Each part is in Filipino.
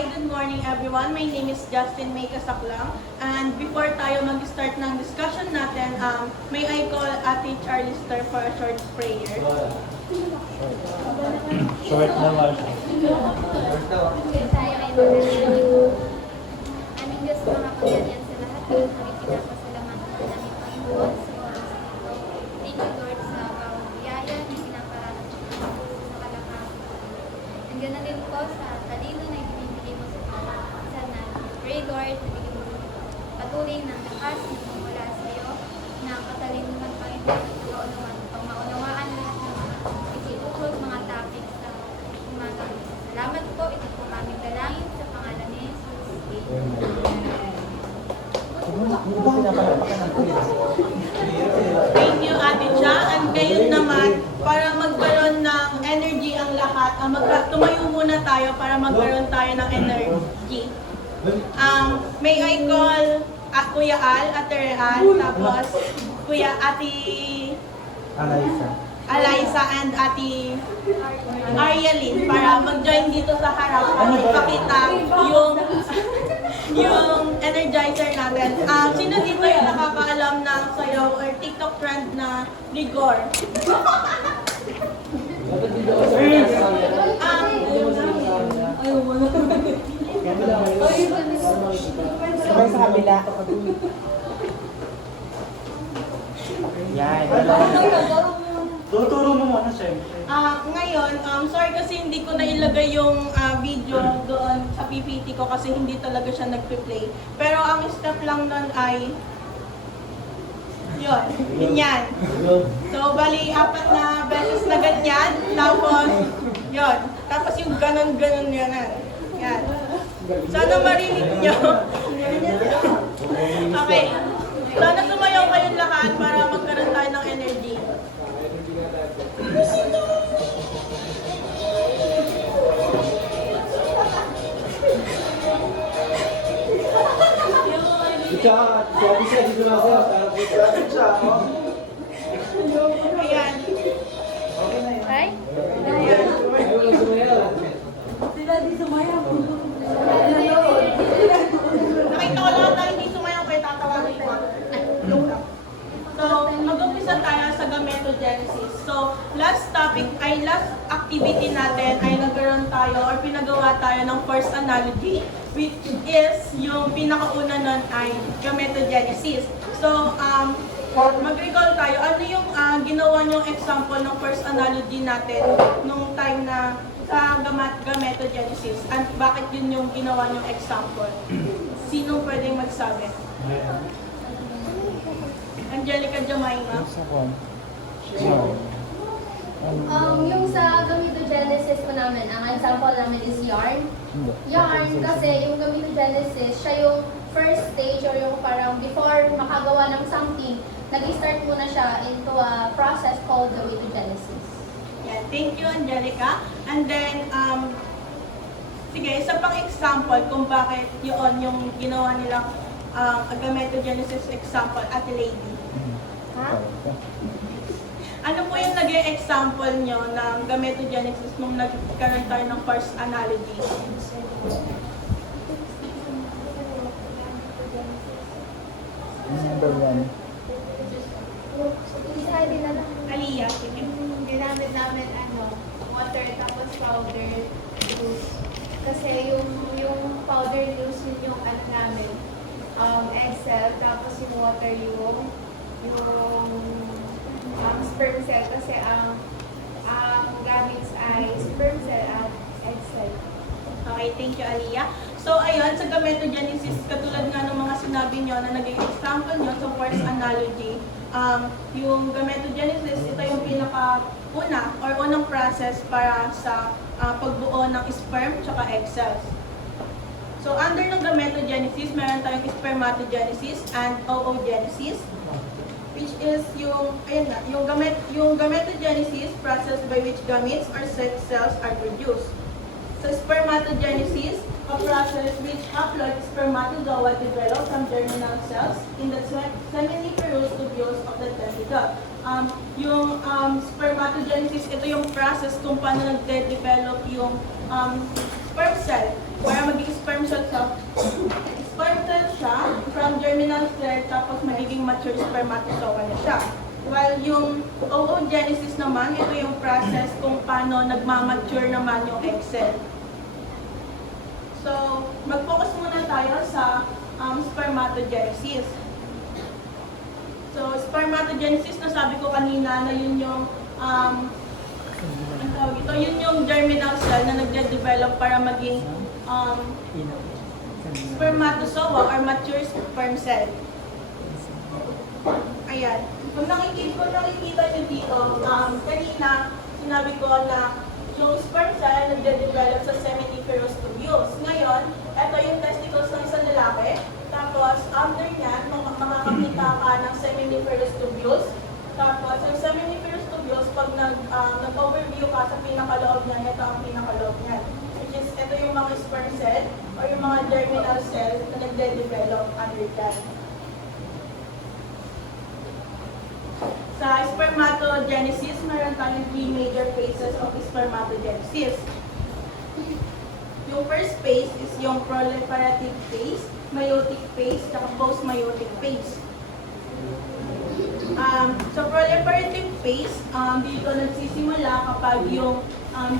Hi, good morning everyone. My name is Justin May Kasaklang. And before tayo mag-start ng discussion natin, may I call Ate Charlister for a short prayer. Short naman. Tayo ay manalangin. Aming Diyos na makapangyarihan sa lahat, kami pinapasalamatan ka namin, Panginoon, sa oras na ito. Thank you, Lord, sa bawat biyaya na pinaparanas sa kalakasan. And ganoon din po sa talino na ibinibigay mo sa mga sana. Pray, Lord, na bigyan mo patuloy ng lakas na mula sa iyo, na katalinuhan, Panginoon, at maunawaan lahat ng mga isinutos, mga topics na umaga. Salamat po, ito po aming dalangin sa pangalan ni Jesus. Thank you, Ate Cha. And ngayon naman, para magkaroon ng energy ang lahat, tumayo muna tayo para magkaroon tayo ng energy. May I call Kuya Al, Ate Real, tapos Ate Alaysa and Ate Arielin para mag-join dito sa harap para ipakita yung energizer natin. Sino dito yung nakakaalam ng sayaw or TikTok trend na rigor? Sabay sa kabila. Yan. Tuturo mo muna, siyempre. Ngayon, sorry kasi hindi ko nailagay yung video doon sa PPT ko kasi hindi talaga siya nagpe-play. Pero ang step lang doon ay yun, ganyan. So, bali, 4 na beses na ganyan. Tapos, yun. Tapos yung ganon-ganon yan. Yan. Sana marinig nyo. Okay. Sana sumayaw kayong lahat para magkaroon tayo ng energy. Ayan. Ay? Ayan. Nakita ko lahat na hindi sumayaw kaya tatawagin ko. So, mag-umpisa tayo sa gametogenesis. So, last activity natin ay nagkaroon tayo or pinagawa tayo ng first analogy, which is yung pinakauna nun ay gametogenesis. So, mag-recall tayo, ano yung ginawa niyong example ng first analogy natin nung time na sa gametogenesis? And bakit yun yung ginawa niyong example? Sino pwedeng magsabi? Angelica Jamaima. Yung sa gametogenesis po namin, ang example namin is yarn. Yarn kasi yung gametogenesis, siya yung first stage or yung parang before makagawa ng something, nag-start muna siya into a process called gametogenesis. Yeah, thank you, Angelica. And then, sige, isa pang example kung bakit yun yung ginawa nilang gametogenesis example at lady. Ha? Ano po yung naging example nyo ng gametogenesis nung nagkaroon tayo ng first analogy? Aliyah, sige. Ginamit namin water tapos powder juice. Kasi yung powder juice yun yung namin, egg cell, tapos yung water yung sperm cell kasi ang gametes ay sperm cell at egg cell. Okay, thank you, Aliyah. So, ayun, sa gametogenesis, katulad nga ng mga sinabi nyo na naging example nyo sa first analogy, yung gametogenesis, ito yung pinaka-una or unang process para sa pagbuo ng sperm tsaka egg cells. So, under ng gametogenesis, meron tayong spermatogenesis and oogenesis, which is yung, ayan na, yung gametogenesis process by which gametes or sex cells are produced. So, spermatogenesis, a process which haploid spermatozoa develop from germinal cells in the seminiferous tubules of the testicle. Yung spermatogenesis, ito yung process kung paano nagde-develop yung sperm cell. Para maging sperm cell siya, from germinal cell, tapos magiging mature spermatozoa na siya. While yung oogenesis naman, ito yung process kung paano nagmamature naman yung egg cell. So, mag-focus muna tayo sa spermatogenesis. So, spermatogenesis, nasabi ko kanina na yun yung ang tawag ito, yun yung germinal cell na nagde-develop para maging spermatozoa or mature sperm cell. Ayan. Kung nakikita nyo dito, kanina sinabi ko na yung sperm cell nagde-develop sa seminiferous tubules. Ngayon, ito yung testicles ng isang lalaki. Tapos, under niyan, makakakita ka ng seminiferous tubules. Tapos, yung seminiferous tubules, pag nag-overview ka sa pinakaloob niyan, ito ang pinakaloob niyan. Which is, ito yung mga sperm cell or yung mga germinal cell na nagde-develop under that. Sa spermatogenesis, meron tayong 3 major phases of spermatogenesis. Yung first phase is yung proliferative phase, meiotic phase, at post-meiotic phase. Sa proliferative phase, dito nagsisimula kapag yung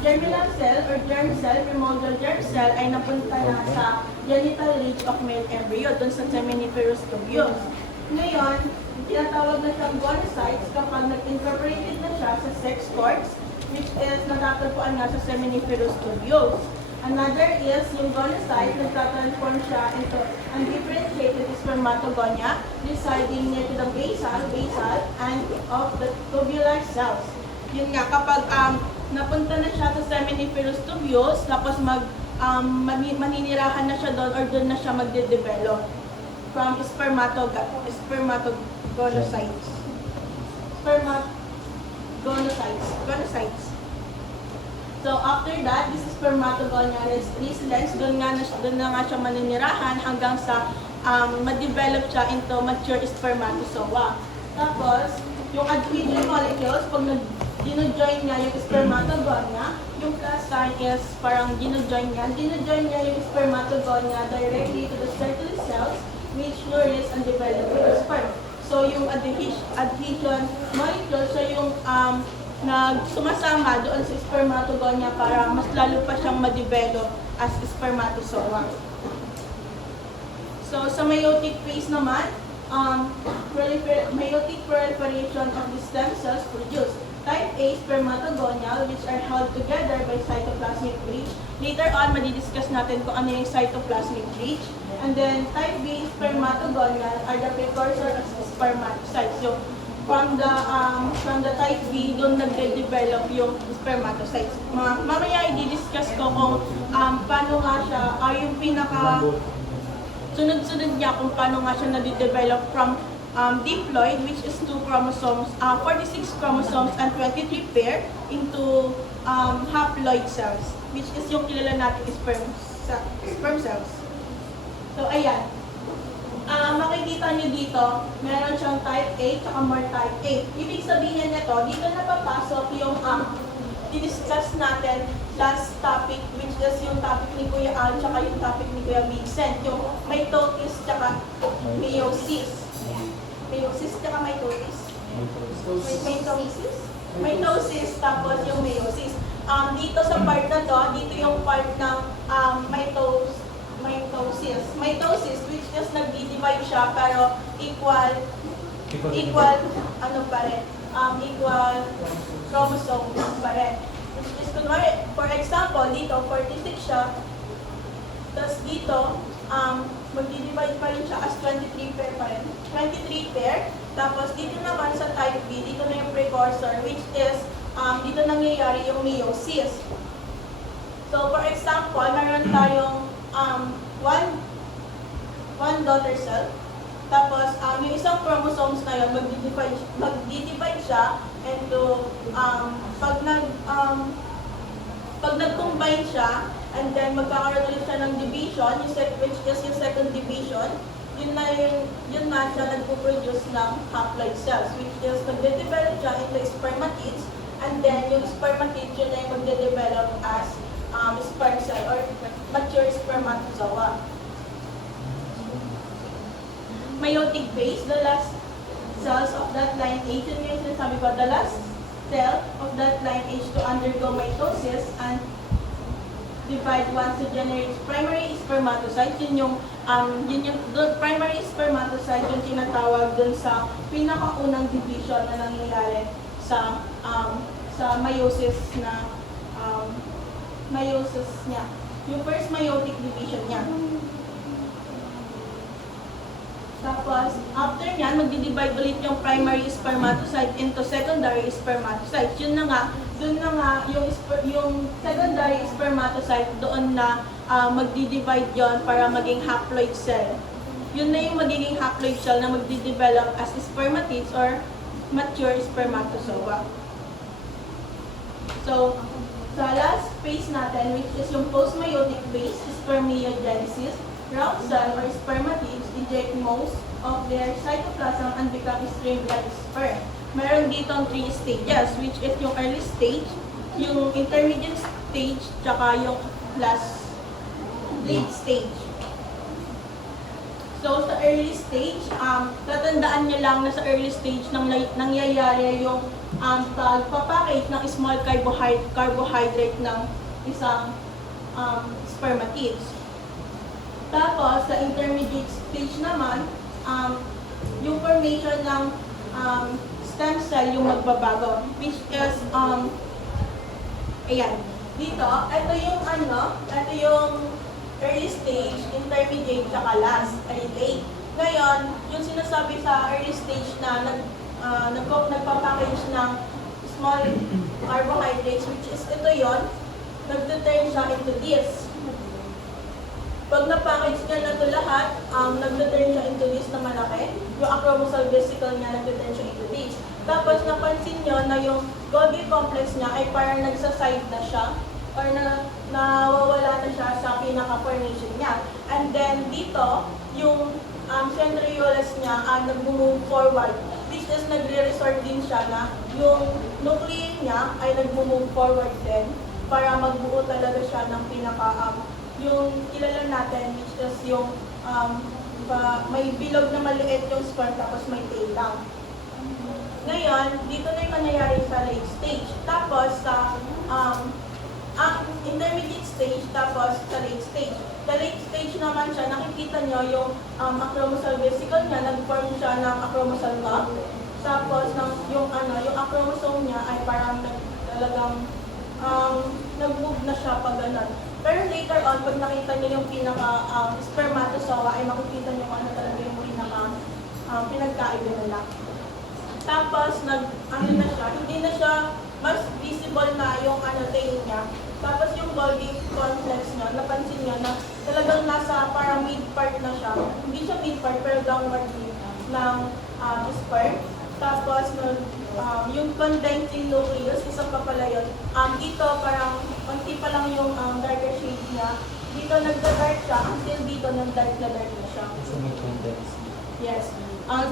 germinal cell or germ cell, primordial germ cell, ay napunta na sa genital ridge of male embryo, dun sa seminiferous tubules. Ngayon, tinatawag na siyang gonocytes kapag nag-incorporated na siya sa sex cords, which is natatagpuan nga sa seminiferous tubules. Another is yung gonocyte, nagtatransform siya into undifferentiated spermatogonia residing near to the basal and of the tubular cells. Yun nga, kapag napunta na siya sa seminiferous tubules, tapos maninirahan na siya doon or doon na siya magde-develop from spermatogonocytes. Gonocytes. So after that, this is spermatogonia residence, doon na nga siya maninirahan hanggang sa ma-develop siya into mature spermatozoa. Tapos, yung adhesion molecules, pag dino-join niya yung spermatogonia, yung plus sign is parang dino-join niya yung spermatogonia directly to the circular cells which nourish and develop the sperm. So yung adhesion molecule, so yung sumasama doon sa spermatogonia para mas lalo pa siyang ma-develop as spermatozoa. So sa meiotic phase naman, meiotic proliferation of the stem cells produced. Type A, spermatogonial, which are held together by cytoplasmic breach. Later on, madidiscuss natin kung ano yung cytoplasmic breach. And then, type B, spermatogonial, are the precursor of spermatocytes. So, from the type B, doon nagde-develop yung spermatocytes. Mamaya, i-discuss ko kung paano nga siya, yung pinaka sunod-sunod niya kung paano nga siya nade-develop from diploid, which is 2 chromosomes, 46 chromosomes and 23 pair into haploid cells, which is yung kilala natin sperm cells. So, ayan. Makikita nyo dito, meron siyang type A at more type A. Ibig sabihin nito, dito na papasok yung di-discuss natin last topic, which is yung topic ni Kuya Al at yung topic ni Kuya Vincent, yung mitosis at meiosis. Meiosis at mitosis. Mitosis tapos yung meiosis. Dito sa part na to, dito yung part ng mitosis, which is nag-divide siya pero equal ano pa rin, equal chromosomes pa rin. Which is, kunwari, for example, dito 46 siya, tapos dito, mag-divide pa rin siya as 23 pair pa rin. 23 pair, tapos dito naman sa type B, dito na yung precursor, which is, dito nangyayari yung meiosis. So, for example, meron tayong one daughter cell. Tapos, yung isang chromosomes na yun, mag-divide siya into, pag nag-combine siya, and then magkakaroon ulit siya ng division, which is yung second division, yun na siya nagpo-produce ng haploid cells, which is magde-develop siya into spermatids, and then yung spermatids yun na yung magde-develop as sperm cell or mature spermatozoa. Meiotic phase, the last cells of that line age, yun yung sinasabi ko, the last cell of that line age to undergo mitosis and divide once to generate primary spermatocyte. Yun yung primary spermatocyte yung tinatawag dun sa pinakaunang division na nangyayari sa meiosis na meiosis niya. Yung first meiotic division niya. Tapos, after nyan, magdi-divide ulit yung primary spermatocyte into secondary spermatocyte. Yun na nga, dun na nga, yung secondary spermatocyte, doon na magdi-divide yon para maging haploid cell. Yun na yung magiging haploid cell na magdi-develop as spermatids or mature spermatozoa. So, sa last phase natin, which is yung post-meiotic phase, spermiogenesis, round cell or spermatids eject most of their cytoplasm and become streamed like sperm. Meron dito 3 stages, which is yung early stage, yung intermediate stage, tsaka yung late stage. So, sa early stage, tatandaan nyo lang na sa early stage nangyayari yung pagpapackage ng small carbohydrate ng isang spermatids. Tapos, sa intermediate stage naman, yung formation ng stem cell yung magbabago, which is, ayan, dito, ito yung early stage, intermediate, saka last, ay late. Ngayon, yung sinasabi sa early stage na nagpapackage ng small carbohydrates, which is ito yon, nagtuturn siya into this. Pag na-package niya na ito lahat, nag-turn siya into this na malaki. Yung acromosal vesicle niya, nag-turn siya into this. Tapos napansin nyo na yung Golgi complex niya ay parang nagsa-side na siya or nawawala na siya sa pinaka-formation niya. And then dito, yung centrioles niya nag-move forward. This is nagre-resort din siya na yung nuclei niya ay nag-move forward din para magbuo talaga siya ng yung kilala natin, which is yung may bilog na maliit yung sperm tapos may tail lang. Ngayon, dito na yung nangyayari sa late stage. Tapos sa intermediate stage, tapos sa late stage. Sa late stage naman siya, nakikita nyo yung acromosal vesicle niya, nag-form siya ng acromosal cup. Tapos yung acromosome niya ay parang talagang nag-move na siya pag ganun. Pero later on, pag nakita niyo yung spermatozoa, ay makikita niyo kung ano talaga yung pinagkaiba nila. Tapos, na siya, hindi na siya mas visible na yung tail niya. Tapos yung Golgi complex niya, napansin niya na talagang nasa parang mid-part na siya. Hindi siya mid-part, pero downward ng sperm. Tapos, yung condensing nucleus, isa pa pala yun. Dito, parang, konti pa lang yung darker shade niya. Dito, nagda-dark siya, until dito, nag-dark na siya. Yes.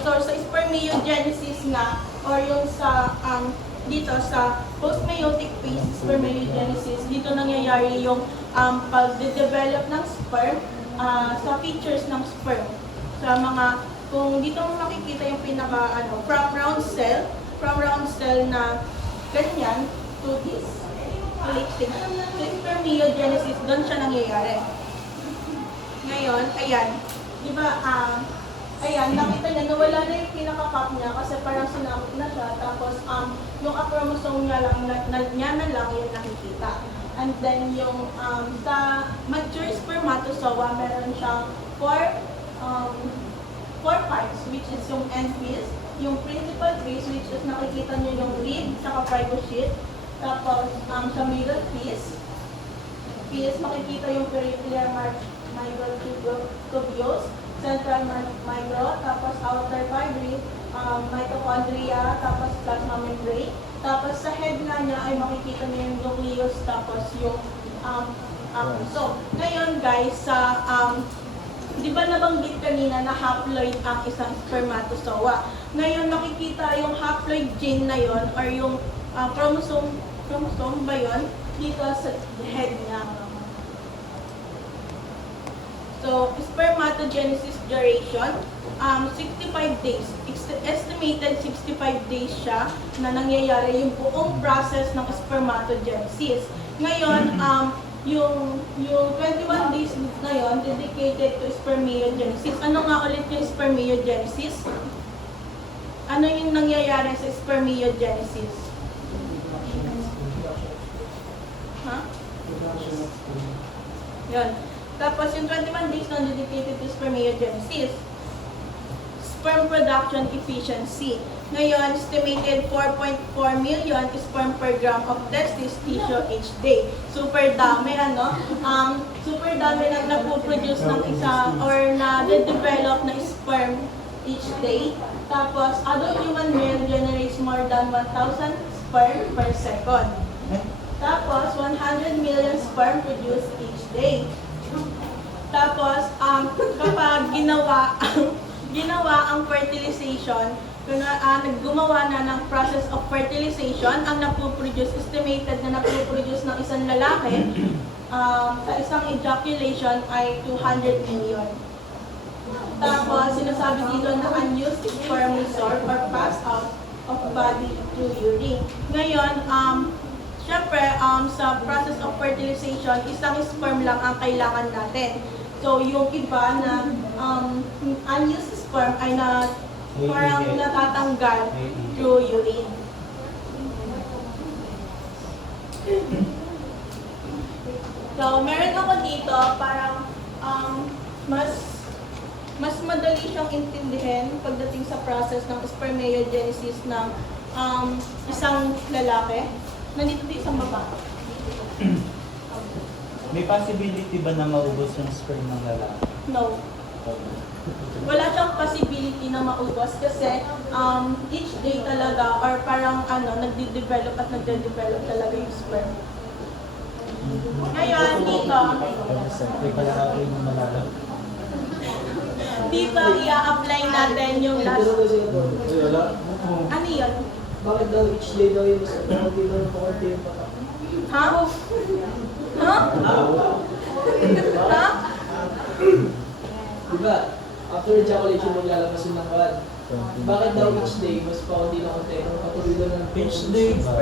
So, sa spermiogenesis nga, or yung sa, dito, sa post-meiotic phase, spermiogenesis, dito nangyayari yung pag-develop ng sperm sa features ng sperm. Sa mga, kung dito mo makikita yung from round cell na ganyan to this late stage. So, spermiogenesis, doon siya nangyayari. Ngayon, ayan, di ba, ayan, nakita niya, nawala na yung pinaka-cup niya kasi parang sinamot na siya. Tapos, yung acromosome niya lang, yung nakikita. And then, yung sa mature spermatozoa, meron siyang four parts, which is yung end piece, yung principal piece, which is nakikita niyo yung rib, saka phygosheath. Tapos, sa middle piece, makikita yung peripheral microtubules, central micro, tapos outer fibrin, mitochondria, tapos plasma membrane. Tapos sa head na niya ay makikita niyo yung nucleus, tapos yung so, ngayon guys, sa di ba nabanggit kanina na haploid ang isang spermatozoa? Ngayon nakikita yung haploid gene na yon or yung chromosome ba yon dito sa head niya. So, spermatogenesis duration, 65 days. Estimated 65 days siya na nangyayari yung buong process ng spermatogenesis. Ngayon, yung 21 days na yon dedicated to spermiogenesis. Ano nga ulit yung spermiogenesis? Ano yung nangyayari sa spermiogenesis? Ha? Yun. Tapos yung 21 days na dedicated to spermiogenesis. Sperm production efficiency. Ngayon, estimated 4.4 million sperm per gram of testis tissue each day. Super dami, ano? Super dami na napoproduce ng isa or na-develop na sperm each day. Tapos, adult human male generates more than 1,000 sperm per second. Tapos, 100 million sperm produced each day. Tapos, kapag ginawa ang fertilization, gumawa na ng process of fertilization, ang napoproduce, estimated na napoproduce ng isang lalaki sa isang ejaculation ay 200 million. Tapos, sinasabi dito na unused sperm reserve or pass out of body through urine. Ngayon, syempre, sa process of fertilization, isang sperm lang ang kailangan natin. So, yung iba na unused sperm ay parang natatanggal through urine. So, meron ako dito parang mas madali siyang intindihin pagdating sa process ng spermiogenesis ng isang lalaki. Nandito din isang babae. May possibility ba na maubos yung sperm ng lalaki? No. Wala siyang possibility na maubos kasi each day talaga or parang nagde-develop at nagde-develop talaga yung sperm. Ngayon, dito, May palaki yung malalaki. dito i-apply natin yung last. Wala. Ano yun? Bakit daw each day daw yung mas hindi daw yung pakunti yung pata? Ha? Ha? Ha? Diba? After ejaculation maglalabas yung nangwad. Bakit daw each day mas pakunti na konti? Kung patuloy daw ng Each day ba?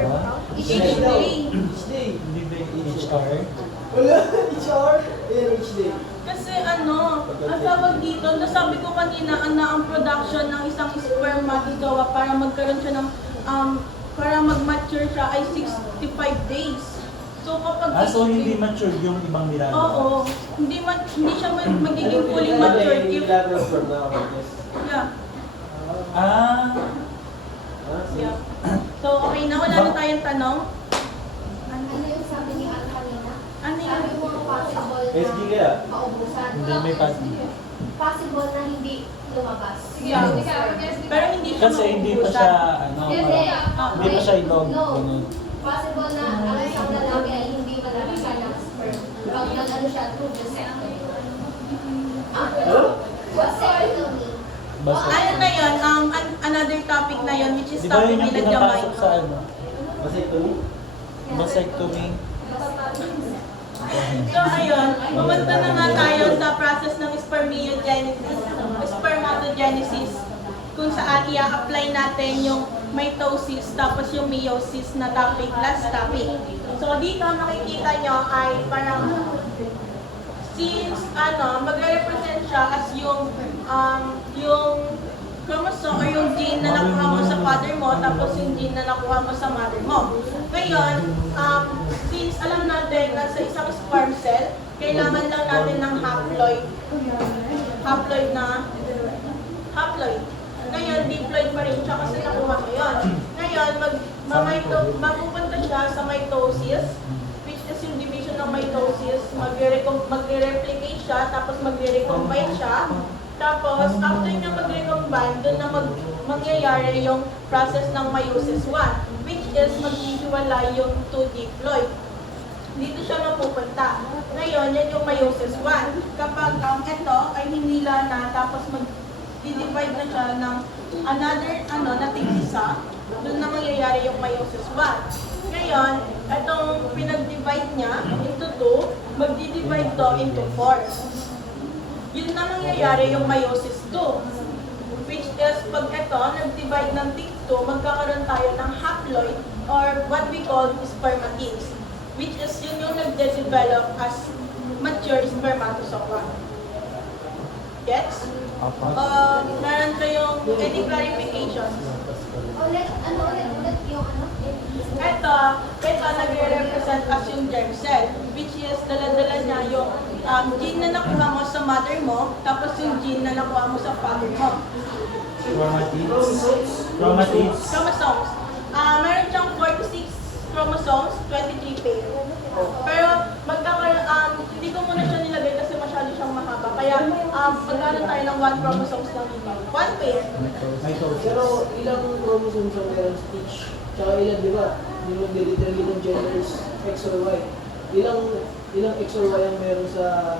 Each day. Each day. Hindi ba yung each hour? Wala. Each hour. Ayan, each day. Kasi ang tawag dito, nasabi ko kanina ang production ng isang sperm magagawa para magkaroon siya ng, para mag-mature siya ay 65 days. So kapag So hindi mature yung ibang nilalaki? Oo. Hindi siya magiging fully mature. Yeah. Yeah. So okay na, wala na tayong tanong. Ano yung sabi ni Al kanina? Ano yun? Sabi mo possible SG na kaya? maubusan. Hindi, may possible. Possible na hindi lumabas. Yeah. Pero hindi siya Kasi hindi pa siya, hindi pa siya ilog. No. Ganun. Possible na ang isang lalaki ay hindi malalasan ng sperm. Pag nag-ano siya through the second. Vasectomy. Basta. Ano na yun? Another topic na yun, which is Di ba topic yun yung nila pinapasok sa Jamaica. Vasectomy? So ayun, pumunta na nga tayo sa process ng spermatogenesis, kung saan i-apply natin yung mitosis tapos yung meiosis na topic, last topic. So dito makikita nyo ay parang since magre-represent siya as yung chromosome or yung gene na nakuha mo sa father mo tapos yung gene na nakuha mo sa mother mo. Ngayon, since alam natin na sa isang sperm cell, kailangan lang natin ng haploid. Haploid. Ngayon, diploid pa rin siya kasi nakuha mo yun. Ngayon, mapupunta siya sa mitosis, which is yung division ng mitosis, magre-replicate siya, tapos magre-recombine siya. Tapos, after niya mag-recombine, doon na mangyayari yung process ng meiosis 1, which is maghihiwalay yung 2 diploid. Dito siya mapupunta. Ngayon, yan yung meiosis 1. Kapag ito ay hinila na, tapos mag-divide na siya ng another, na tig-isa, doon na mangyayari yung meiosis 1. Ngayon, itong pinag-divide niya into 2, mag-divide to into 4. yun na mangyayari yung meiosis 2. Which is, pag ito, nag-divide ng T2, magkakaroon tayo ng haploid or what we call spermatids. Which is yun yung nagde-develop as mature spermatozoa. Gets? Meron kayong any clarifications? Ulit yung ano? Ito nagre-represent as yung germ cell, which is dala-dala niya yung gene na nakuha mo sa mother mo, tapos yung gene na nakuha mo sa father mo. Chromatids. Chromosomes. Meron siyang 46 chromosomes, 23 pair. Pero hindi ko muna siya nilagay kasi masyado siyang mahaba. Kaya magkakaroon tayo ng 1 chromosomes lang dito. 1 pair. Pero ilang chromosomes ang meron sa each? Tsaka ilan, di ba? Yung nagde-determine ng gender is X or Y. Ilang X or Y ang meron sa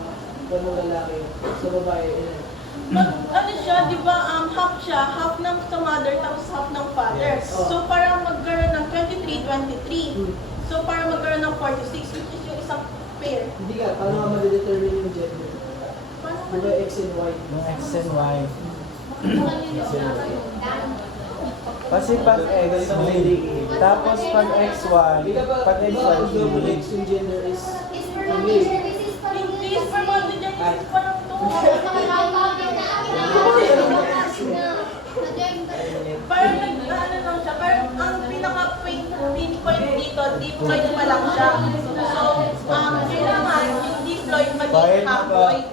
ganung lalaki, sa babae, ilan? Ano siya, di ba, half siya, half ng sa mother, tapos half ng father. Yes. So, para magkaroon ng 23. So, para magkaroon ng 46, which is yung isang pair. Hindi ka, paano nga ma-determine yung gender? Paano Di ba X and Y? Yung X and Y. Dan. Kasi pag X, male. Tapos pag XY, Hindi ka ba, pag di XY, ba double female. X yung gender is Spermatogenesis pa rin Hindi, yun. spermatogenesis parang to. Parang ano lang siya, parang ang pinaka-pinpoint dito, diploid pa lang siya. So, kailangan yung diploid maging haploid.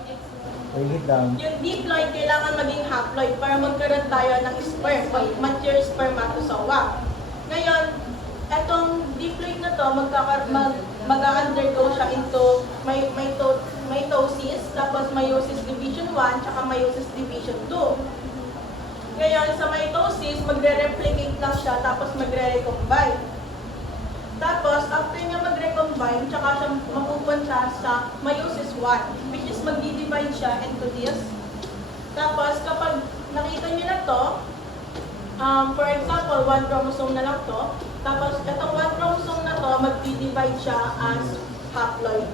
Wait lang. Yung diploid kailangan maging haploid para magkaroon tayo ng sperm, mature spermatozoa. Ngayon, etong diploid na to, mag-undergo siya into mitosis, tapos meiosis division 1, tsaka meiosis division 2. Ngayon, sa mitosis, magre-replicate lang siya, tapos magre-recombine. Tapos, after niya mag-recombine, tsaka siya mapupunta sa meiosis 1, which is magdi-divide siya into this. Tapos, kapag nakita niyo na to, for example, 1 chromosome na lang to, tapos itong 1 chromosome na to, magdi-divide siya as haploid.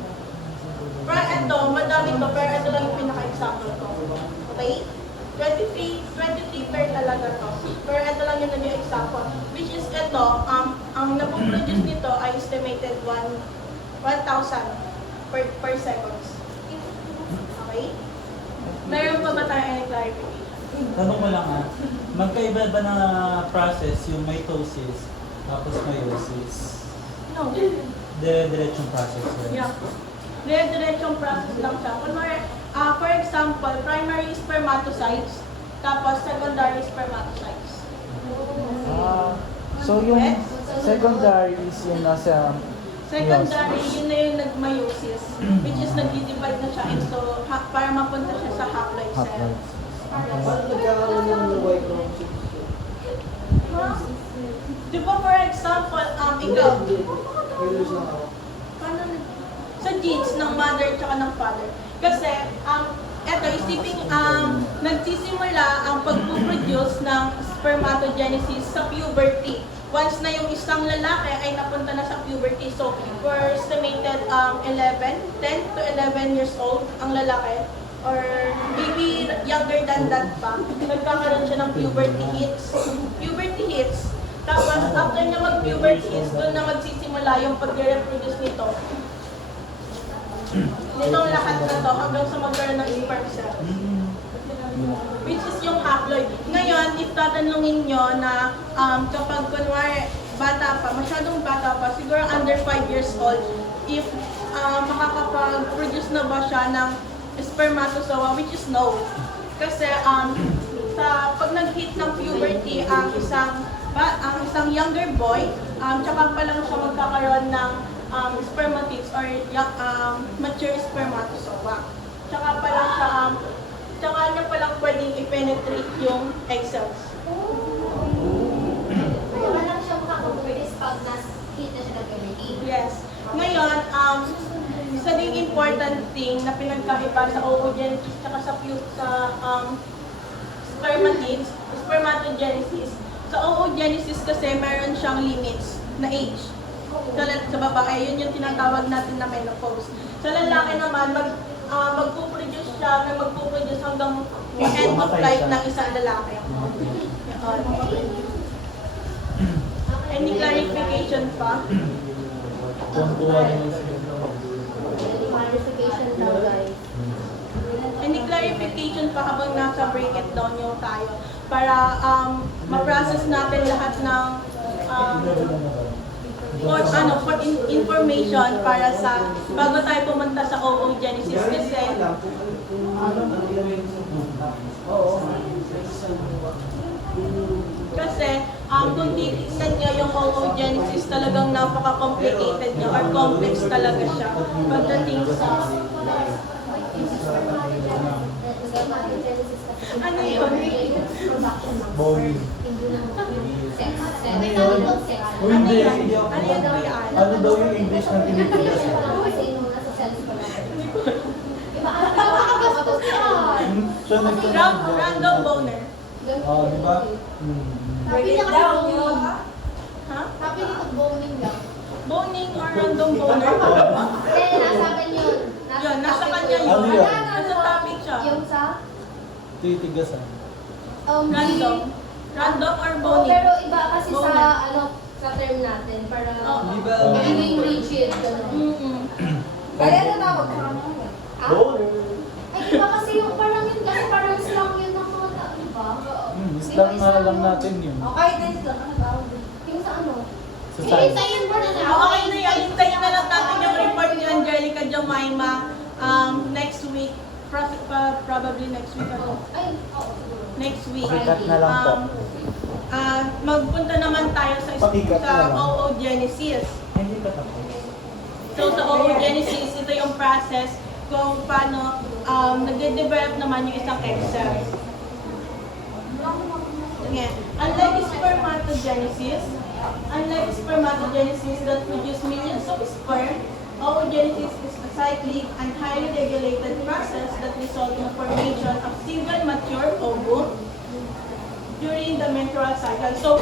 Pero ito, madami to, pero ito lang yung pinaka-example ko. Okay? 23 pair talaga to. Pero ito lang yung naging example. Which is ito, ang napoproduce nito ay estimated 1,000 per seconds. Okay? Meron pa ba tayo any clarification? Tanong ko lang magkaiba ba na process yung mitosis tapos meiosis? No. Dire-diretsong process yun? Yeah. Dire-diretsong process lang siya. Kunwari, for example, primary spermatocytes, tapos secondary spermatocytes. So yung secondary is yung nasa Secondary, yun na yung nag-meiosis, which is nag-divide na siya into, para mapunta siya sa haploid cell. paano nagkakaroon ng Y chromosome? Di ba, for example, ikaw, Curious lang ako. paano sa genes ng mother tsaka ng father. Kasi, eto, isipin, nagsisimula ang pag-produce ng spermatogenesis sa puberty. Once na yung isang lalaki ay napunta na sa puberty. So, we're estimated 10 to 11 years old ang lalaki. Or maybe younger than that pa. Nagkakaroon siya ng puberty hits. Puberty hits. Tapos, after niya mag-puberty hits, doon na magsisimula yung pag-reproduce nito. Nitong lahat na to hanggang sa magkaroon ng sperm cell. Which is yung haploid. Ngayon, if tatanungin nyo na kapag kunwari bata pa, masyadong bata pa, siguro under 5 years old, if makakapag-produce na ba siya ng spermatozoa, which is no. Kasi pag nag-hit ng puberty ang isang younger boy, tsaka pa lang siya magkakaroon ng spermatids or mature spermatozoa. Tsaka niya palang pwedeng i-penetrate yung egg cells. Wala lang siya makakapag-release pag nas-hit na siya ng puberty. Yes. Ngayon, isa ding important thing na pinagkaiba sa oogenesis at sa spermatogenesis. Sa oogenesis kasi meron siyang limits na age. Sa babae, yun yung tinatawag natin na menopause. Sa lalaki naman, magpuproduce siya na magpuproduce hanggang end of life ng isang lalaki. Yan. Any clarification pa? Tuwan-tuwa naman sila. Clarification daw, guys. Any clarification pa habang nasa break it down yung tayo para ma-process natin lahat ng information para sa bago tayo pumunta sa oogenesis kasi kung titignan nyo yung oogenesis talagang napaka-complicated nyo or complex talaga siya pagdating sa ano yun? Bowling. Sex. Ano yun? O hindi, hindi ako. Ano yun daw yan? Ano daw yung English ng Pilipinas? Kasi nung nasa cells pa lang. Iba, Siya nagtanong. Random boner. Di ba? Sabi niya kasi boning. Ha? Sabi niya boning lang. Boning or random boner? Eh, nasa akin yun. Yun, nasa kanya yun. Ano yun? Nasa topic siya. Yung sa? Titigasan. Random. Random or Oh, boning? pero iba kasi Boner. sa term natin. Para Oo. Di ba? magiging rigid. Ganun. Mm-mm. Kaya natawag ka naman. Ah? Bowler. Ay, iba kasi yung parang yun. Kasi parang slang yun ng mga tao, di ba? Islam nga lang natin yun. Okay, next lang. Ano tawag? Yung sa ano? Sa science. Hintayin mo na Okay na yan. Hintayin na lang natin yung report ni Angelica Jemima next week. Probably next week. Ay, oo. Next week. Pakikat na lang po. Magpunta naman tayo sa Pakikat na lang. oogenesis. Hindi ka tapos. So sa oogenesis, ito yung process kung paano nagde-develop naman yung isang egg cell. Again, unlike spermatogenesis that produce millions of sperm, oogenesis is a cyclic and highly regulated process that results in the formation of single mature ovum during the menstrual cycle. So,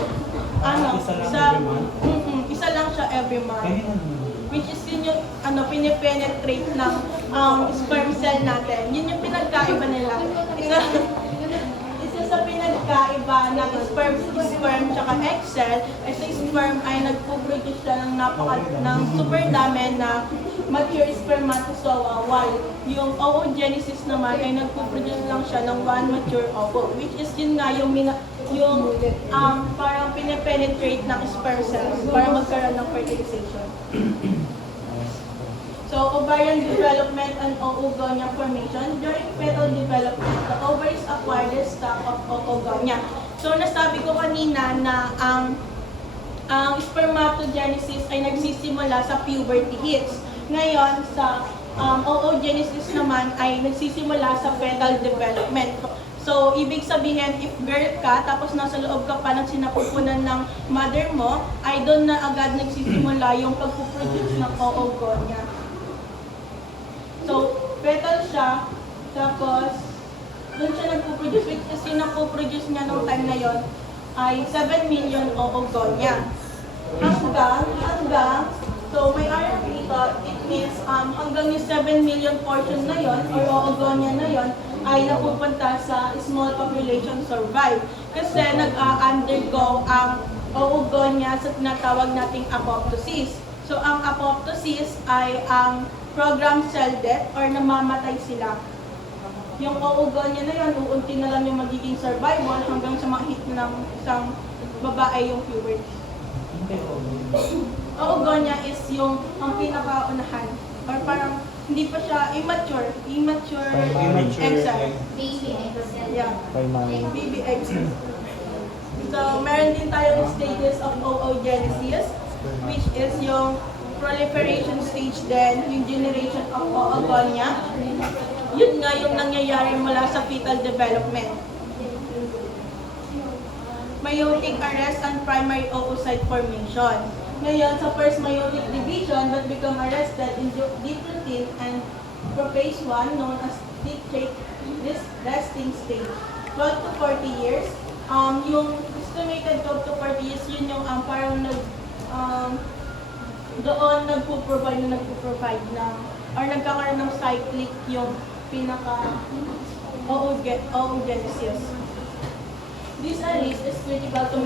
Isa lang every month? Isa lang siya every month. Kanina naman. Which is yun yung pinipenetrate ng sperm cell natin. Yun yung pinagkaiba nila. Isa sa pinagkaiba ng sperm tsaka egg cell, ay sa sperm ay nagpo-produce siya ng super dami na mature spermatozoa, while yung oogenesis naman ay nagpo-produce lang siya ng one mature ovum, which is yun nga yung parang pinipenetrate ng sperm cells para magkaroon ng fertilization. So, ovarian development and oogonia formation. During fetal development, the ovaries acquire the stock of oogonia. So, nasabi ko kanina na ang spermatogenesis ay nagsisimula sa puberty hits. Ngayon, sa oogenesis naman ay nagsisimula sa fetal development. So, ibig sabihin, if girl ka, tapos nasa loob ka pa ng sinapupunan ng mother mo, ay doon na agad nagsisimula yung pagpuproduce ng oogonia. So, fetal siya, tapos doon siya nagpo-produce, which is yung nagpo-produce niya nung time na yon ay 7 million oogonia. Hanggang, so may iron dito, it means hanggang yung 7 million portion na yon or oogonia na yon ay napupunta sa small population survive. Kasi nag-undergo ang oogonia sa tinatawag nating apoptosis. So, ang apoptosis ay ang program cell death or namamatay sila. Yung oogonia na yun, uunti na lang yung magiging survival hanggang sa ma-hit ng isang babae yung puberty. Oogonia is yung ang pinakaunahan or parang hindi pa siya immature egg cell. Baby egg cell. Yeah. Primary. Baby egg cells. So, meron din tayong stages of oogenesis, which is yung proliferation stage din, yung generation of oogonia. Yun nga yung nangyayari mula sa fetal development. Meiotic arrest and primary oocyte formation. Ngayon, sa first meiotic division that become arrested in diprotein and prophase 1 known as this resting stage. 12 to 40 years. Yung estimated 12 to 40 years, yun yung parang doon nagpo-provide ng or nagkakaroon ng cyclic yung oogenesis. This arrest is critical to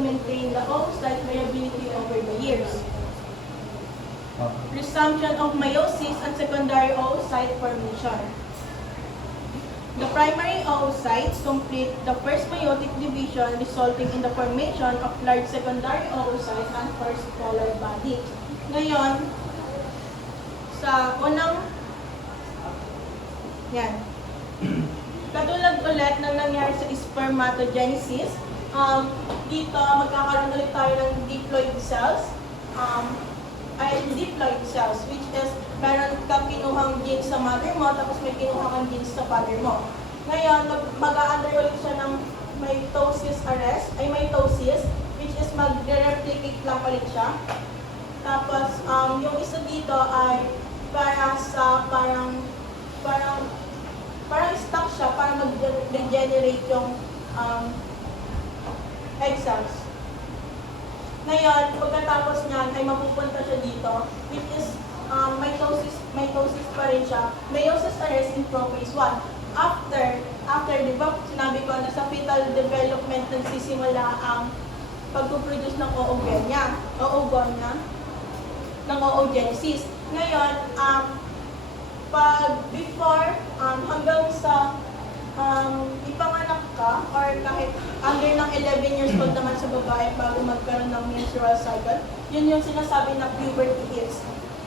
maintain the oocyte variability over the years. Resumption of meiosis and secondary oocyte formation. The primary oocytes complete the first meiotic division, resulting in the formation of large secondary oocytes and first polar body. Ngayon, sa unang, yan, katulad ulit ng nangyari sa spermatogenesis, dito magkakaroon ulit tayo ng diploid cells, which is meron kang kinuhang genes sa mother mo, tapos may kinuha kang genes sa father mo. Ngayon, mag-a-undergo ulit siya ng mitosis, which is mag-replicate lang ulit siya. Tapos, yung isa dito ay parang stuck siya para mag-regenerate yung egg cells. Ngayon, pagkatapos niyan ay mapupunta siya dito, which is mitosis pa rin siya. Meiosis arrest in prophase 1. After, di ba, sinabi ko na sa fetal development nagsisimula ang pag-produce ng oogenesis. Ngayon, pag before, hanggang sa ipanganak ka, or kahit under ng 11 years old naman sa babae bago magkaroon ng menstrual cycle, yun yung sinasabi na puberty hits.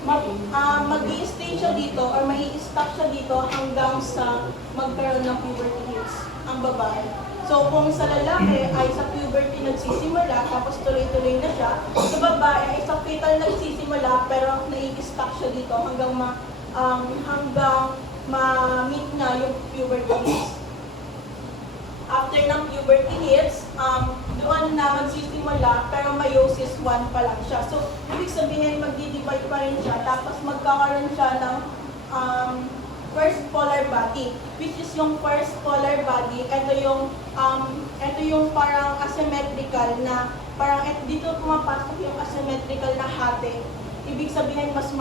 Mag-i-stay siya dito or mai-stop siya dito hanggang sa magkaroon ng puberty hits ang babae. So kung sa lalaki ay sa puberty nagsisimula tapos tuloy-tuloy na siya, sa babae ay sa fetal nagsisimula pero nai-stop siya dito hanggang ma-meet niya yung puberty hits. After ng puberty hits, doon na magsisimula pero meiosis 1 pa lang siya. So, ibig sabihin magdi-divide pa rin siya tapos magkakaroon siya ng first polar body, which is yung first polar body, ito yung parang asymmetrical na parang dito pumapasok yung asymmetrical na hati. Ibig sabihin mas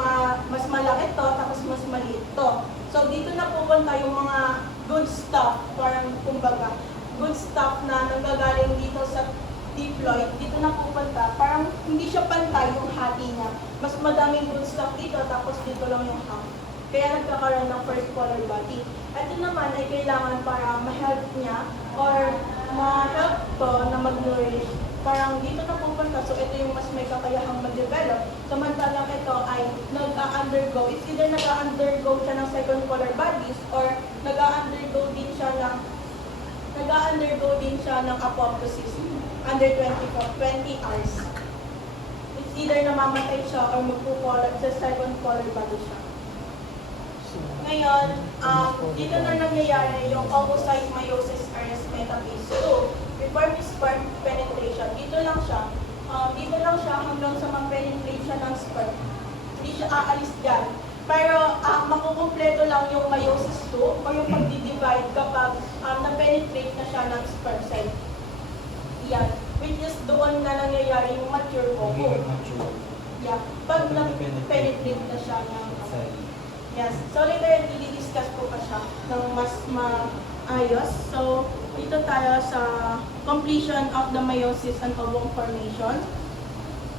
malaki to tapos mas maliit to. So dito na pupunta yung mga good stuff, parang kumbaga good stuff na nanggagaling dito sa diploid, dito na pupunta. Parang hindi siya pantay yung hati niya. Mas madaming good stuff dito tapos dito lang yung half. Kaya nagkakaroon ng first polar body. Ito naman ay kailangan para ma-help niya or ma-help to na mag-nourish. Parang dito na pupunta, so ito yung mas may kakayahang mag-develop. Samantalang ito ay nag-undergo, it's either nag-undergo siya ng second polar bodies or nag-undergo din siya ng apoptosis under 20 hours. It's either namamatay siya or magpo-polar sa second polar body siya. Ngayon, dito na nangyayari yung oocyte meiosis arrest metaphase 2. Before sperm penetration, dito lang siya hanggang sa ma-penetrate siya ng sperm. Hindi siya aalis dyan. Pero makukumpleto lang yung meiosis 2 o yung pag-divide kapag na-penetrate na siya ng sperm cell. Yan. Which is doon na nangyayari yung mature ovum. Yeah. Pag na-penetrate na siya ng yes. So later, i-discuss po pa siya ng mas maayos. So, dito tayo sa completion of the meiosis and ovum formation.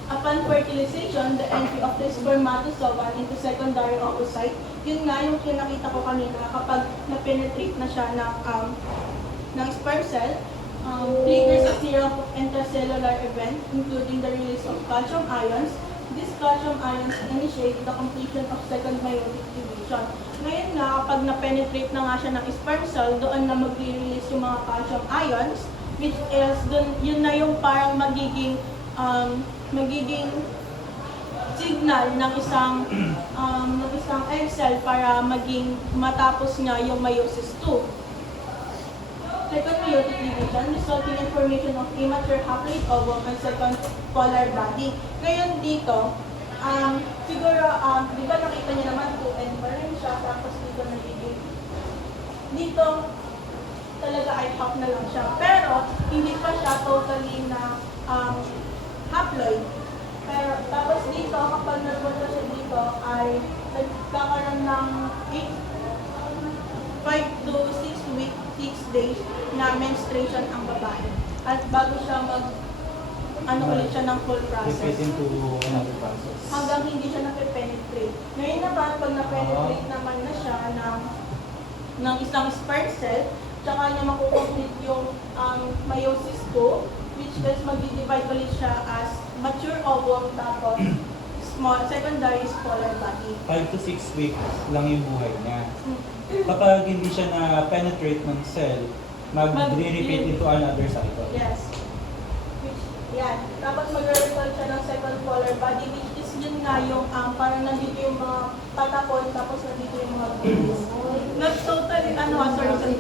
Upon fertilization, the entry of the spermatozoa into secondary oocyte, yun nga yung pinakita ko kanina kapag na-penetrate na siya ng sperm cell, triggers a series of intracellular event, including the release of calcium ions. These calcium ions initiate the completion of second meiotic division. Ngayon nga, kapag na-penetrate na nga siya ng sperm cell, doon na mag-release yung mga calcium ions, which is, yun na yung parang magiging signal ng isang egg cell para matapos nga yung meiosis 2. Second meiotic division, resulting in formation of immature haploid ovum and second polar body. Ngayon dito, siguro, di ba nakita niyo naman 2N pa rin siya, tapos dito nagiging, dito talaga ay half na lang siya. Pero, hindi pa siya totally na haploid. Pero tapos dito, kapag nagpunta siya dito, ay nagkakaroon ng 5 to 6 weeks, 6 days na menstruation ang babae. At bago siya ulit siya ng full process. Repeat into another process. Hanggang hindi siya nape-penetrate. Ngayon naman, pag na-penetrate naman na siya ng isang sperm cell, tsaka niya makukomplete yung meiosis ko, which is mag-divide ulit siya as mature ovum, tapos secondary smaller body. 5 to 6 weeks lang yung buhay niya. Kapag hindi siya na-penetrate ng cell, mag-repeat into another cycle. Yes. Yan. Tapos mag-result siya ng second polar body, which is yun nga yung parang nandito yung mga patapon, tapos nandito yung mga babies. Not totally, sorry.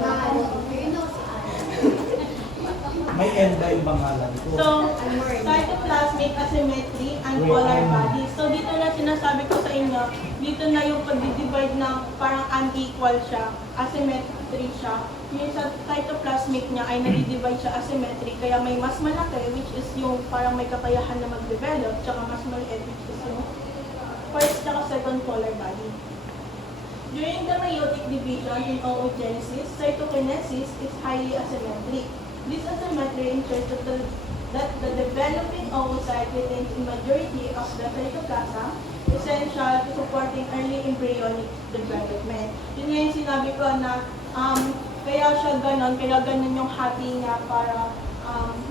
May enzyme pangalan ko. So, cytoplasmic asymmetry and polar body. So, dito na sinasabi ko sa inyo, dito na yung pag-divide ng parang unequal siya, asymmetry siya. Yung sa cytoplasmic niya ay nadi-divide siya asymmetry, kaya may mas malaki, which is yung parang may kakayahan na mag-develop, tsaka mas maliit, which is yung first tsaka second polar body. During the meiotic division in oogenesis, cytokinesis is highly asymmetric. This asymmetry ensures that the developing oocyte retains the majority of the cytoplasm, essential to supporting early embryonic development. Yun nga yung sinabi ko na kaya ganun yung hati niya para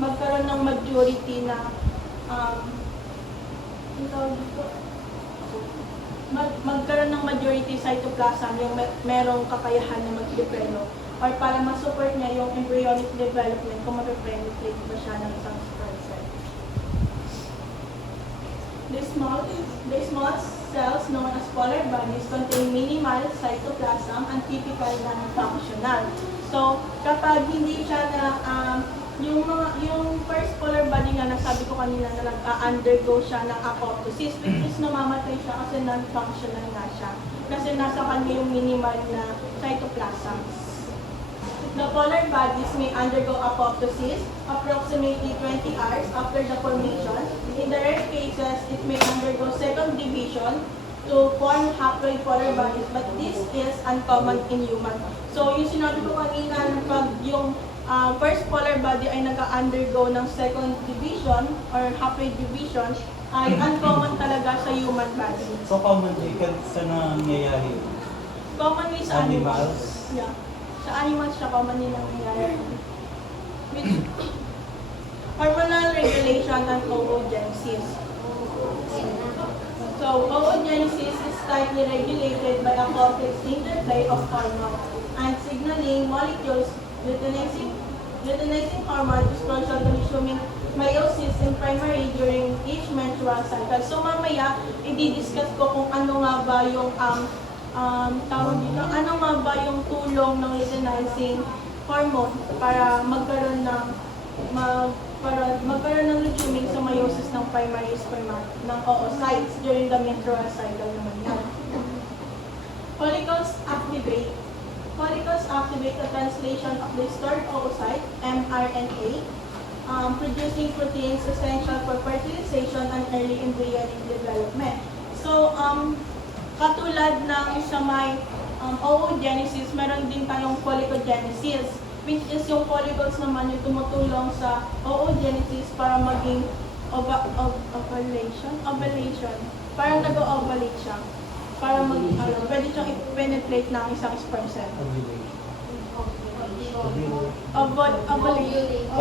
magkaroon ng majority na magkaroon ng majority cytoplasm yung merong kakayahan na mag-develop or para ma-support niya yung embryonic development kung mape-penetrate ba siya ng isang sperm cell. The small cells known as polar bodies contain minimal cytoplasm and typical non-functional. So, kapag hindi siya na yung first polar body nga nasabi ko kanina na nag-undergo siya ng apoptosis, which is namamatay siya kasi non-functional nga siya. Kasi nasa kanya yung minimal na cytoplasm. The polar bodies may undergo apoptosis approximately 20 hours after the formation. In the rare cases, it may undergo second division to form haploid polar bodies, but this is uncommon in human. So, yung sinabi ko kanina na pag yung first polar body ay nag-undergo ng second division or haploid division, ay uncommon talaga sa human body. So commonly, sa nangyayari? Commonly sa animals. Animals? Yeah. Sa animals siya commonly nangyayari. Which, hormonal regulation and oogenesis. So, oogenesis is tightly regulated by a complex interplay of hormones and signaling molecules. Luteinizing hormone is crucial to resuming meiosis in primary during each menstrual cycle. So mamaya, i-discuss ko kung ano nga ba yung tawag dito, ano nga ba yung tulong ng luteinizing hormone para magkaroon ng resuming sa meiosis ng primary sperm ng oocytes during the menstrual cycle naman yan. Follicles activate the translation of the stored oocyte, mRNA, producing proteins essential for fertilization and early embryonic development. So, katulad ng sa may oogenesis, meron din tayong follicogenesis, which is yung follicles naman yung tumutulong sa oogenesis para maging ovulation. Parang nag-ovulate siya. Para pwede siyang i-penetrate ng isang sperm cell.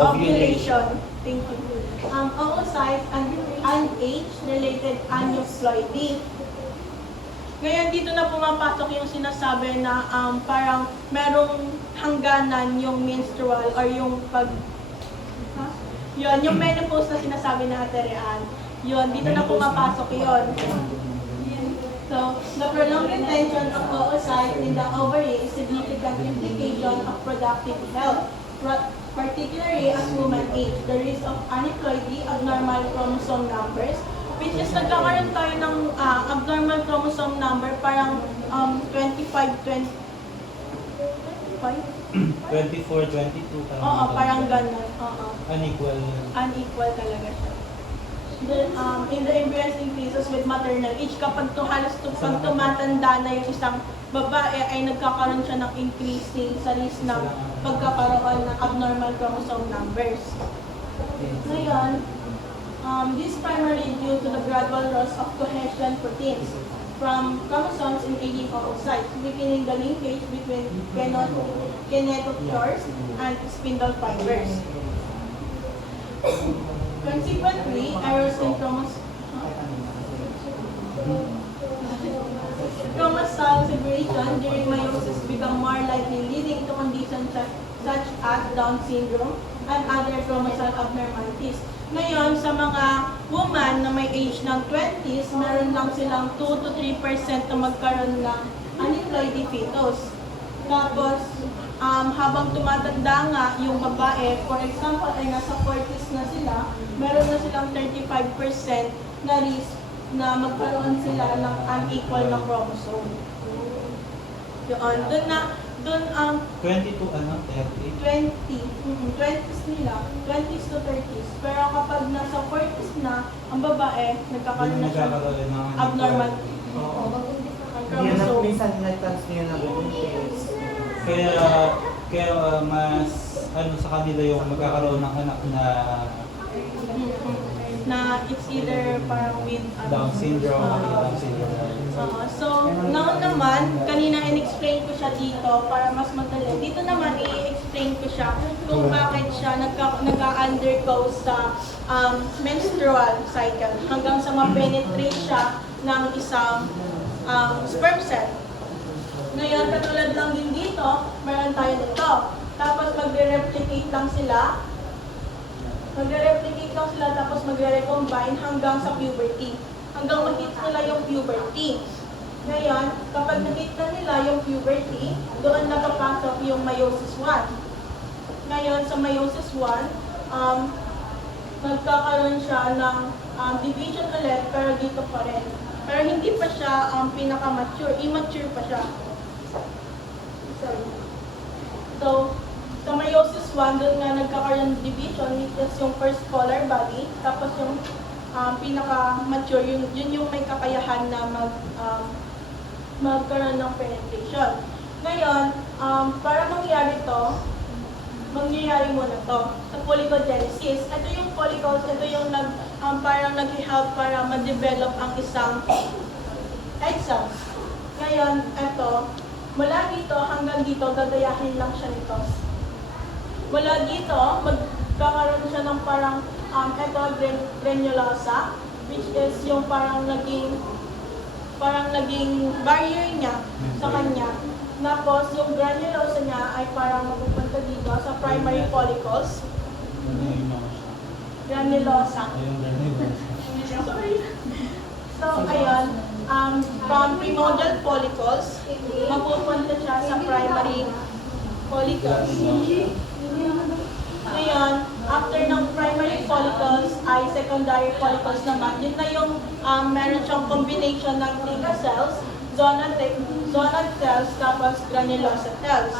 Ovulation. Thank you. Oocyte and age-related aneuploidy. Ngayon, dito na pumapasok yung sinasabi na parang merong hangganan yung menstrual or yung yun, yung menopause na sinasabi na Aterian. Yun, dito na pumapasok yun. So, the prolonged retention of oocyte in the ovary is significant implication of productive health, particularly as women age. The risk of aneuploidy, abnormal chromosome numbers, which is nagkakaroon tayo ng abnormal chromosome number, parang 24, 22. Parang Oo, parang ganun. Oo. unequal. Unequal talaga siya. in the embryos increases with maternal age. Kapag pag tumatanda na yung isang babae ay nagkakaroon siya ng increasing sa risk ng pagkakaroon ng abnormal chromosome numbers. Ngayon, this is primarily due to the gradual loss of cohesion proteins from chromosomes in aging oocytes, weakening the linkage between kinetochores and spindle fibers. Consequently, errors in chromosome separation during meiosis become more likely, leading to conditions such as Down syndrome and other chromosome abnormalities. Ngayon, sa mga woman na may age ng 20s, meron lang silang 2 to 3% na magkaroon ng aneuploidy fetus. Tapos, habang tumatanda nga yung babae, for example, ay nasa 40s na sila, meron na silang 35% na risk na magkaroon sila ng unequal na chromosome. Yun, doon ang 20 to ano, 30? 20s nila, 20s to 30s. Pero kapag nasa 40s na, ang babae, nagkakaroon na siya ng Nagkakaroon ng abnormal Oo. Yun na chromosome. minsan nag-transfer na ganun. Kaya mas ano sa kanila yung magkakaroon ng anak na Na it's either parang with Down syndrome, Oo. Down syndrome. So, now naman, kanina in-explain ko siya dito para mas madali. Dito naman i-explain ko siya kung bakit siya nag-undergo sa menstrual cycle hanggang sa ma-penetrate siya ng isang sperm cell. Ngayon, katulad lang din dito, meron tayo nito. Tapos magre-replicate lang sila. Tapos magre-recombine hanggang sa puberty. Hanggang ma-hit nila yung puberty. Ngayon, kapag na-hit na nila yung puberty, doon nakapasok yung meiosis 1. Ngayon, sa meiosis 1, nagkakaroon siya ng division ulit, pero dito pa rin. Pero hindi pa siya pinaka-mature. Immature pa siya. Sorry. So, sa meiosis 1, doon nga nagkakaroon ng division, which is yung first polar body, tapos yung pinaka-mature, yun yung may kakayahan na magkaroon ng penetration. Ngayon, para mangyari muna to sa follicogenesis. Ito yung follicles, ito yung parang nag-help para ma-develop ang isang egg cells. Ngayon, ito, mula dito hanggang dito, gagayahin lang siya nito. Mula dito, magkakaroon siya ng parang granulosa, which is yung parang naging barrier niya sa kanya. Tapos, yung granulosa niya ay parang mapupunta dito sa primary follicles. Granulosa. Sorry. So, ayun, from primordial follicles, mapupunta siya sa primary follicles. Ngayon, after ng primary follicles ay secondary follicles naman. Yun na yung meron siyang combination ng theca cells, zonal cells, tapos granulosa cells.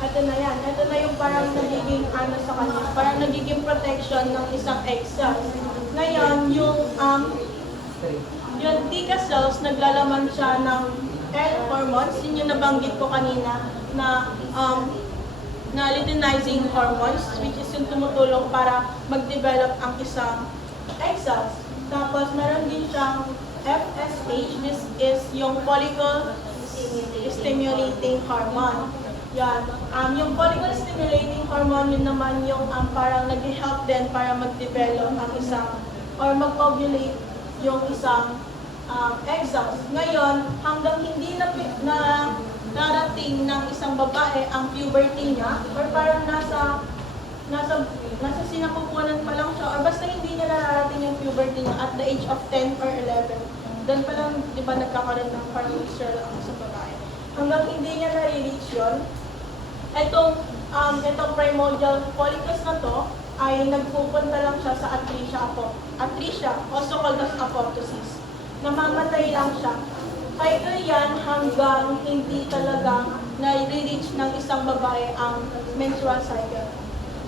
Ito na yan. Ito na yung parang nagiging sa kanya, parang nagiging protection ng isang egg cells. Ngayon, yung theca cells, naglalaman siya ng L hormones. Yun yung nabanggit ko kanina na luteinizing hormones, which is yung tumutulong para mag-develop ang isang egg cells. Tapos, meron din siyang FSH, this is yung follicle stimulating hormone. Yan. Yung follicle stimulating hormone, yun naman yung parang nag-help din para mag-develop ang isang, or mag-ovulate yung isang egg cells. Ngayon, hanggang hindi na darating ng isang babae ang puberty niya, or parang nasa sinapupunan pa lang siya, or basta hindi niya nararating yung puberty niya at the age of 10 or 11, doon pa lang, di ba, nagkakaroon ng parang mixture lang sa babae. Hanggang hindi niya nare-reach yun, itong primordial follicles na to, ay nagpupunta lang siya sa atresia, also called as apoptosis. Namamatay lang siya. Kaya yan hanggang hindi talaga na-reach ng isang babae ang menstrual cycle.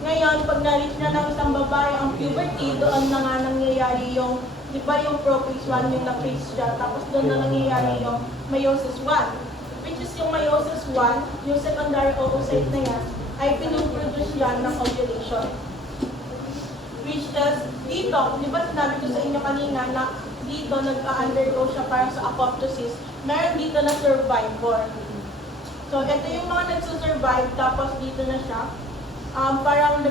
Ngayon, pag na-reach na ng isang babae ang puberty, doon na nga nangyayari yung, di ba yung prophase 1, yung na-phase siya, tapos doon na nangyayari yung meiosis 1. Which is yung meiosis 1, yung secondary oocyte na yan, ay pinuproduce yan ng ovulation. Which is, dito, di ba sinabi ko sa inyo kanina na dito nagka-undergo siya para sa apoptosis, meron dito na survivor. So, ito yung mga nagsusurvive, tapos dito na siya. Parang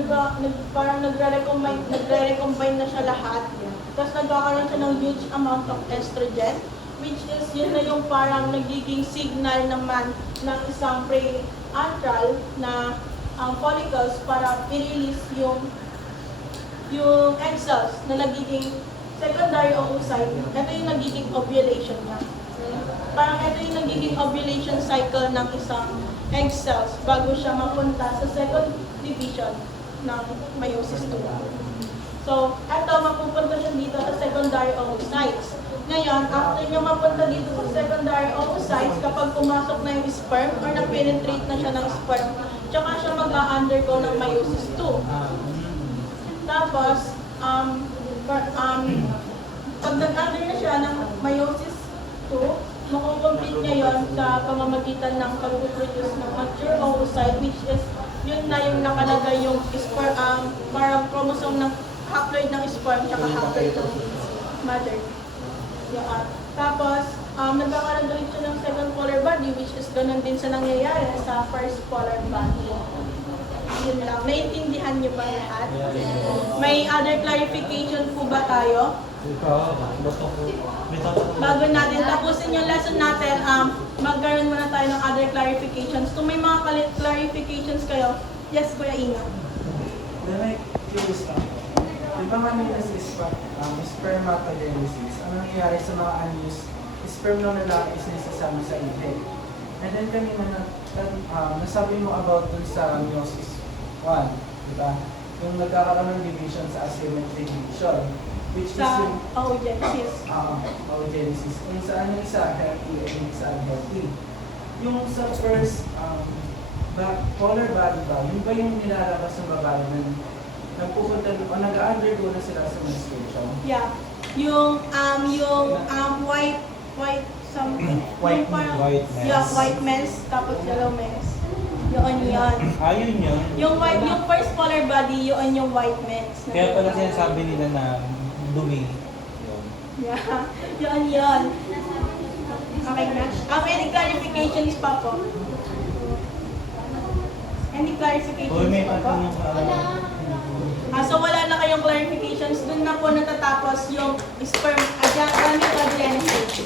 nagre-recombine na siya lahat. Tapos nagkakaroon siya ng huge amount of estrogen, which is yun na yung parang nagiging signal naman ng isang pre-antral na follicles para i-release yung egg cells na nagiging secondary oocyte. Ito yung nagiging ovulation niya. Parang ito yung nagiging ovulation cycle ng isang egg cells bago siya mapunta sa second division ng meiosis 2. So, ito, mapupunta siya dito sa secondary oocytes. Ngayon, after niya mapunta dito sa secondary oocytes, kapag pumasok na yung sperm or na-penetrate na siya ng sperm, tsaka siya mag-undergo ng meiosis 2. Tapos, pag nag-under na siya ng meiosis 2, makukomplete niya yon sa pamamagitan ng pag-produce ng mature oocyte, which is yun na yung nakalagay yung sperm, parang chromosome ng haploid ng sperm tsaka haploid ng mother. Yan. Tapos, nagkakaroon ulit siya ng second polar body, which is ganun din sa nangyayari sa first polar body. Yun lang. Naintindihan niyo ba lahat? May other clarification po ba tayo? Bago natin tapusin yung lesson natin, magkaroon muna tayo ng other clarifications. Kung may mga clarifications kayo, yes, Kuya Ina. Then, curious lang. Di ba kanina sa spermatogenesis, ang nangyayari sa mga unused sperm ng lalaki is nasasama sa ihi. And then kanina nasabi mo about dun sa meiosis 1, di ba? Yung nagkakaroon ng division sa asymmetric division, which is Sa yung oogenesis. oogenesis. Kung saan yung isa healthy and yung isa unhealthy. Yung sa first polar body ba, yun ba yung nilalabas ng babae na nagpupunta o nag-undergo na sila sa menstruation? Yeah. Yung white something. White Yung parang- white mess. Yeah, white mess, tapos yellow mess. Yun yan. Ayun yun. Yung first polar body, yun yung white mess. Kaya pala sinasabi nila na dumi. Yun. Yeah, yun. Okay na. Any clarifications pa po? Any clarifications Uy, may pa po? So wala na kayong clarifications. Doon na po natatapos yung sperm gametogenesis.